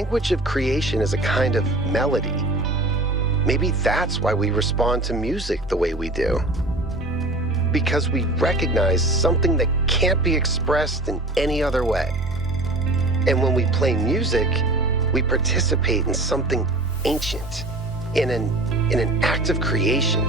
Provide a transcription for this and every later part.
language of creation is a kind of melody. Maybe that's why we respond to music the way we do. Because we recognize something that can't be expressed in any other way. And when we play music, we participate in something ancient, in an act of creation.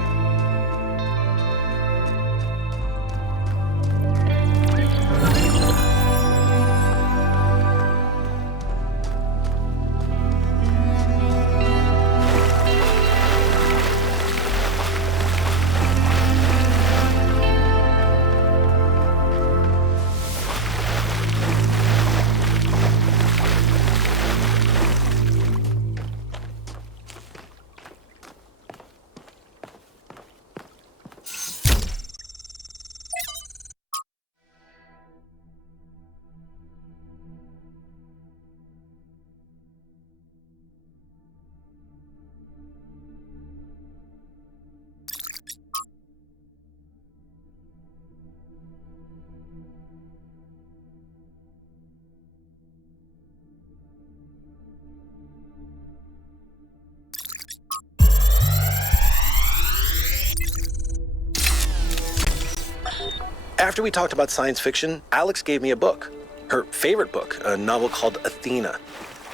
After we talked about science fiction, Alex gave me a book. Her favorite book, a novel called Athena.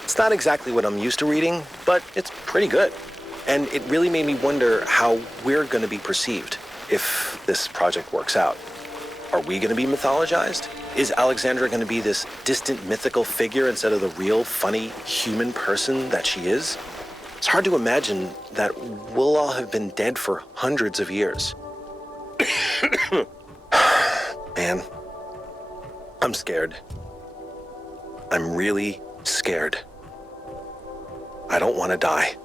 It's not exactly what I'm used to reading, but it's pretty good. And it really made me wonder how we're going to be perceived if this project works out. Are we going to be mythologized? Is Alexandra going to be this distant mythical figure instead of the real, funny, human person that she is? It's hard to imagine that we'll all have been dead for hundreds of years. Man, I'm scared. I'm really scared. I don't want to die.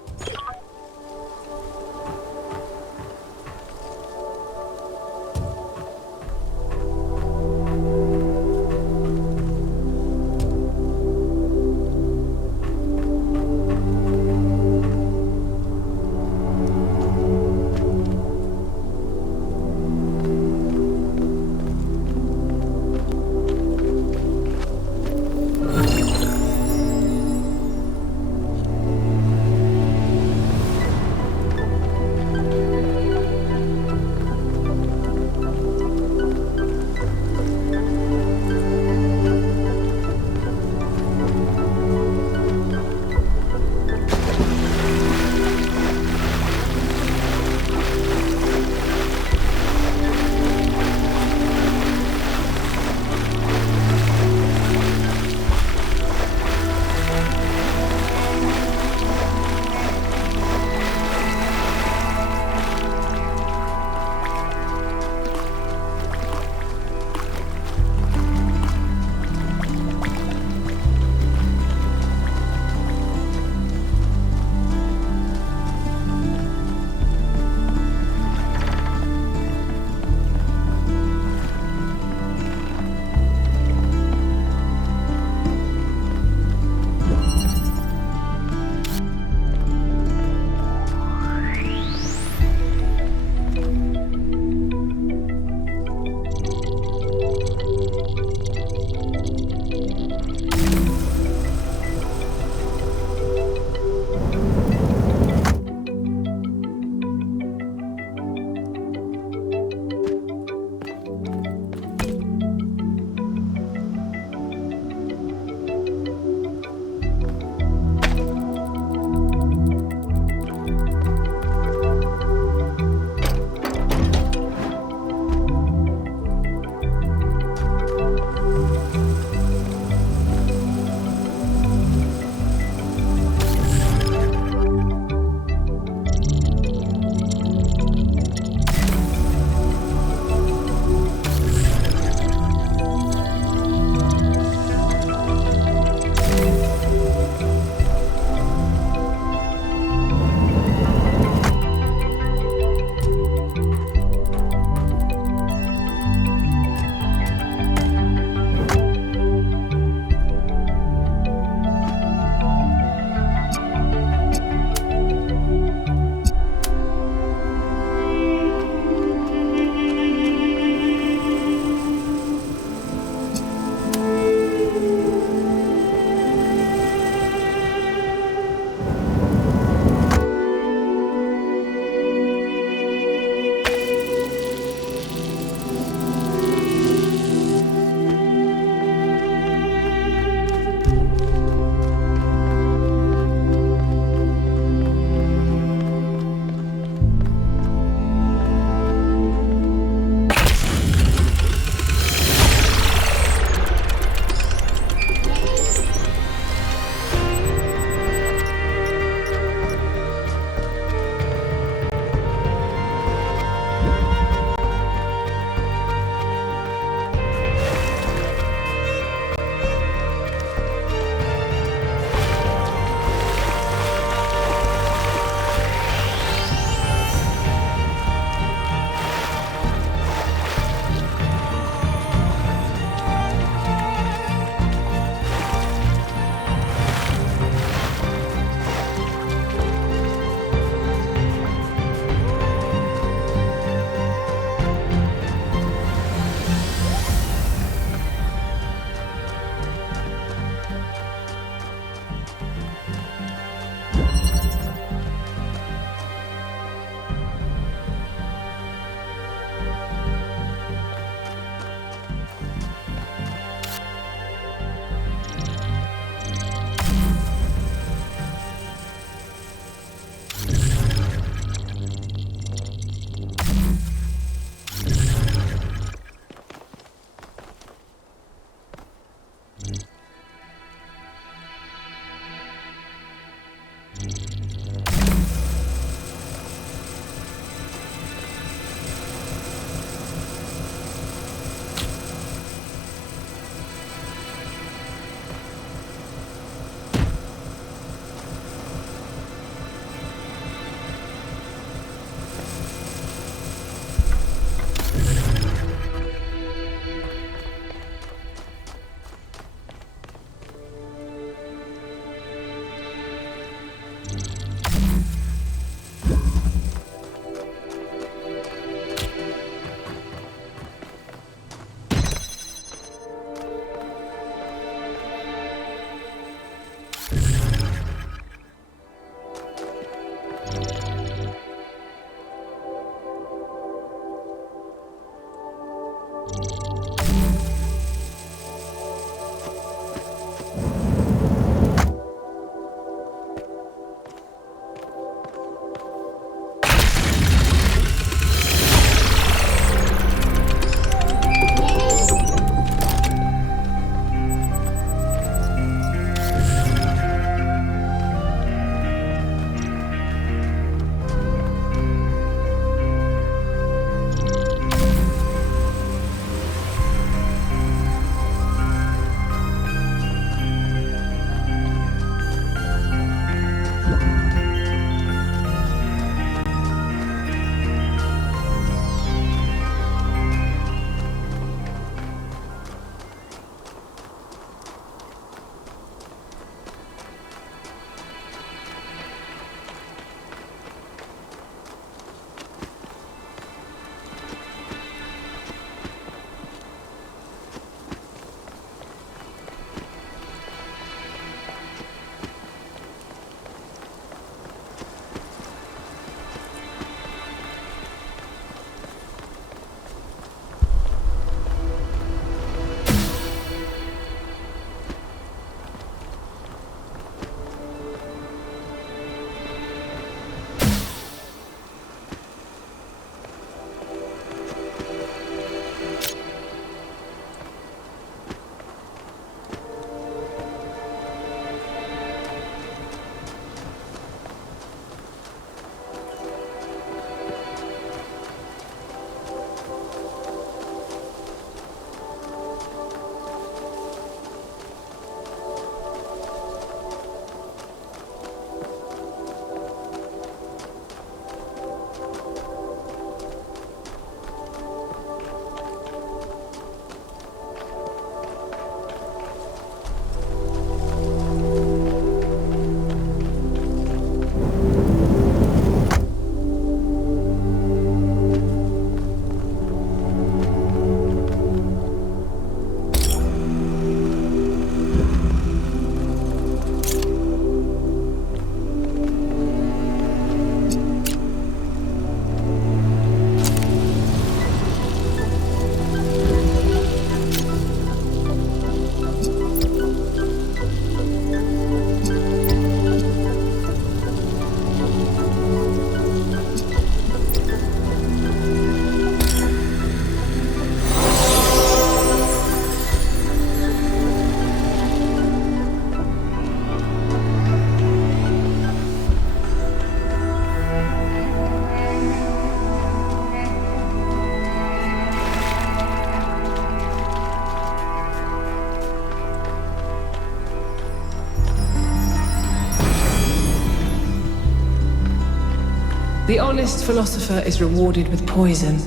The honest philosopher is rewarded with poison.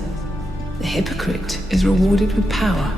The hypocrite is rewarded with power.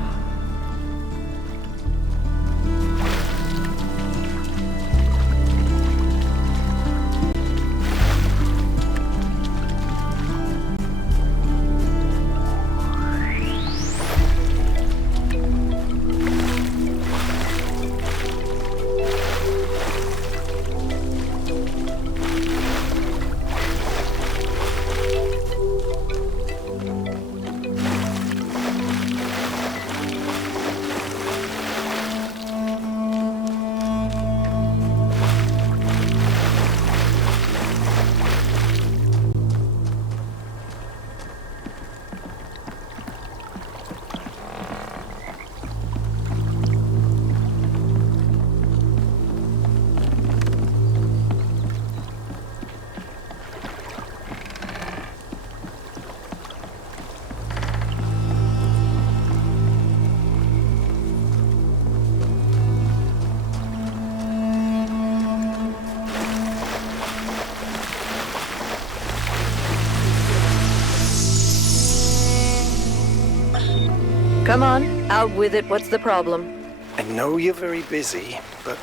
Come on, out with it. What's the problem? I know you're very busy, but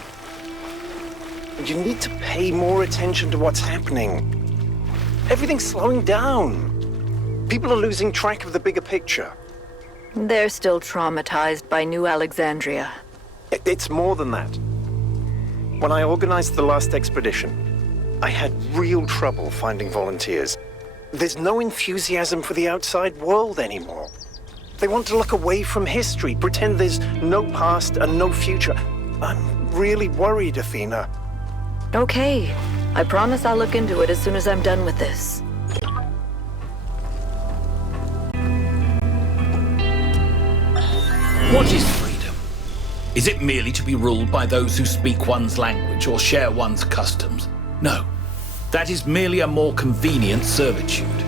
you need to pay more attention to what's happening. Everything's slowing down. People are losing track of the bigger picture. They're still traumatized by New Alexandria. It's more than that. When I organized the last expedition, I had real trouble finding volunteers. There's no enthusiasm for the outside world anymore. They want to look away from history, pretend there's no past and no future. I'm really worried, Athena. Okay. I promise I'll look into it as soon as I'm done with this. What is freedom? Is it merely to be ruled by those who speak one's language or share one's customs? No. That is merely a more convenient servitude.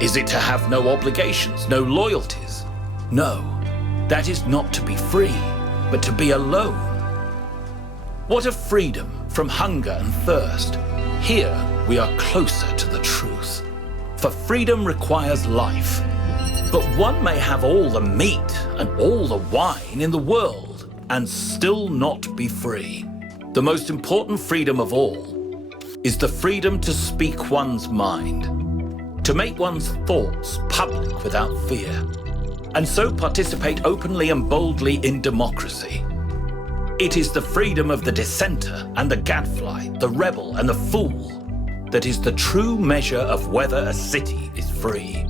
Is it to have no obligations, no loyalties? No. That is not to be free, but to be alone. What of freedom from hunger and thirst? Here we are closer to the truth. For freedom requires life. But one may have all the meat and all the wine in the world and still not be free. The most important freedom of all is the freedom to speak one's mind, to make one's thoughts public without fear, and so participate openly and boldly in democracy. It is the freedom of the dissenter and the gadfly, the rebel and the fool, that is the true measure of whether a city is free.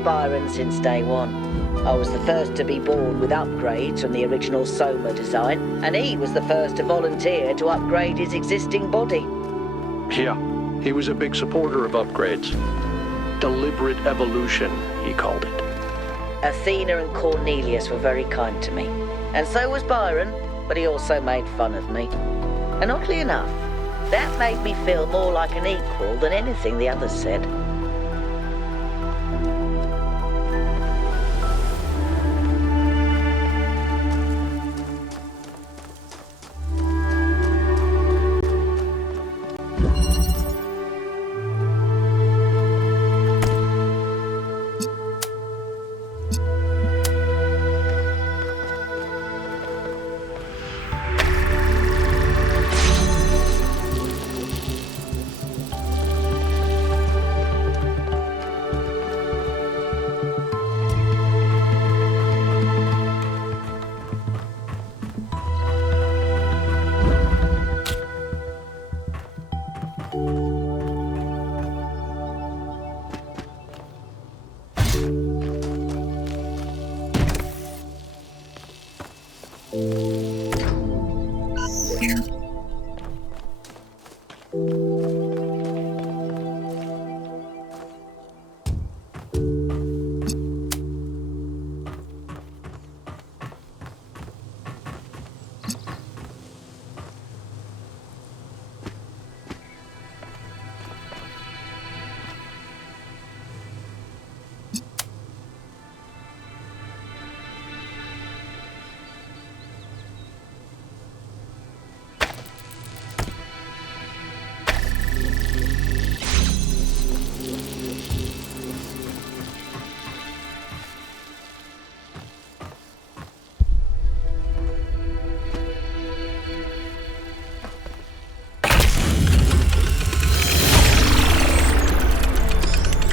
known Byron since day one. I was the first to be born with upgrades from the original Soma design, and he was the first to volunteer to upgrade his existing body. Yeah, he was a big supporter of upgrades. Deliberate evolution, he called it. Athena and Cornelius were very kind to me, and so was Byron, but he also made fun of me. And oddly enough, that made me feel more like an equal than anything the others said.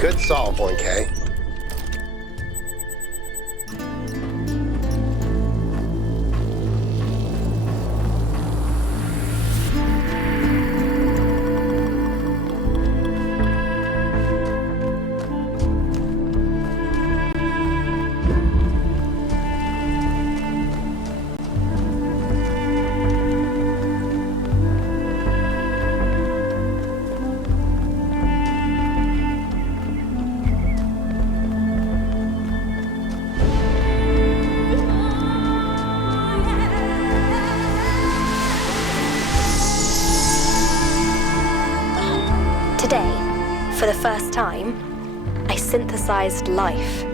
Good solve, 1K. Today, for the first time, I synthesized life.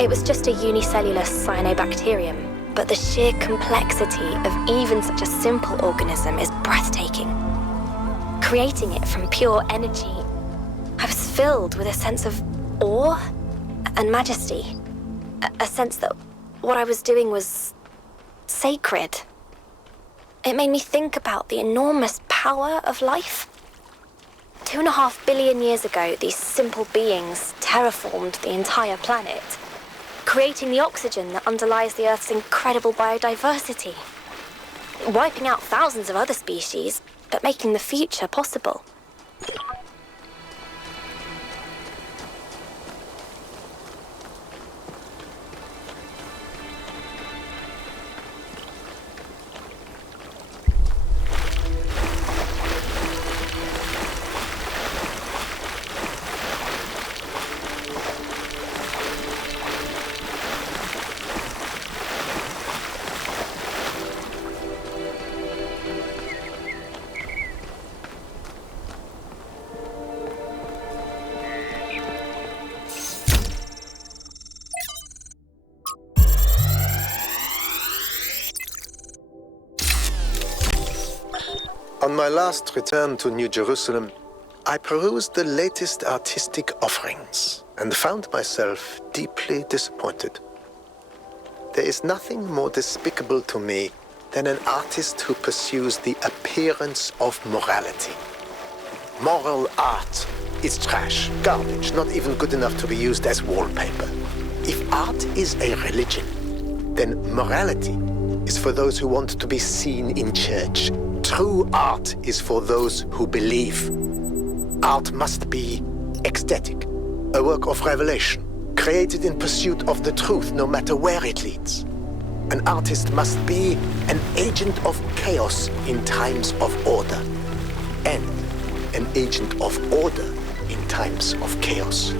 It was just a unicellular cyanobacterium, but the sheer complexity of even such a simple organism is breathtaking. Creating it from pure energy, I was filled with a sense of awe and majesty. A sense that what I was doing was sacred. It made me think about the enormous power of life. 2.5 billion years ago, these simple beings terraformed the entire planet, creating the oxygen that underlies the Earth's incredible biodiversity, wiping out thousands of other species, but making the future possible. On my last return to New Jerusalem, I perused the latest artistic offerings and found myself deeply disappointed. There is nothing more despicable to me than an artist who pursues the appearance of morality. Moral art is trash, garbage, not even good enough to be used as wallpaper. If art is a religion, then morality is for those who want to be seen in church. True art is for those who believe. Art must be ecstatic, a work of revelation, created in pursuit of the truth, no matter where it leads. An artist must be an agent of chaos in times of order, and an agent of order in times of chaos.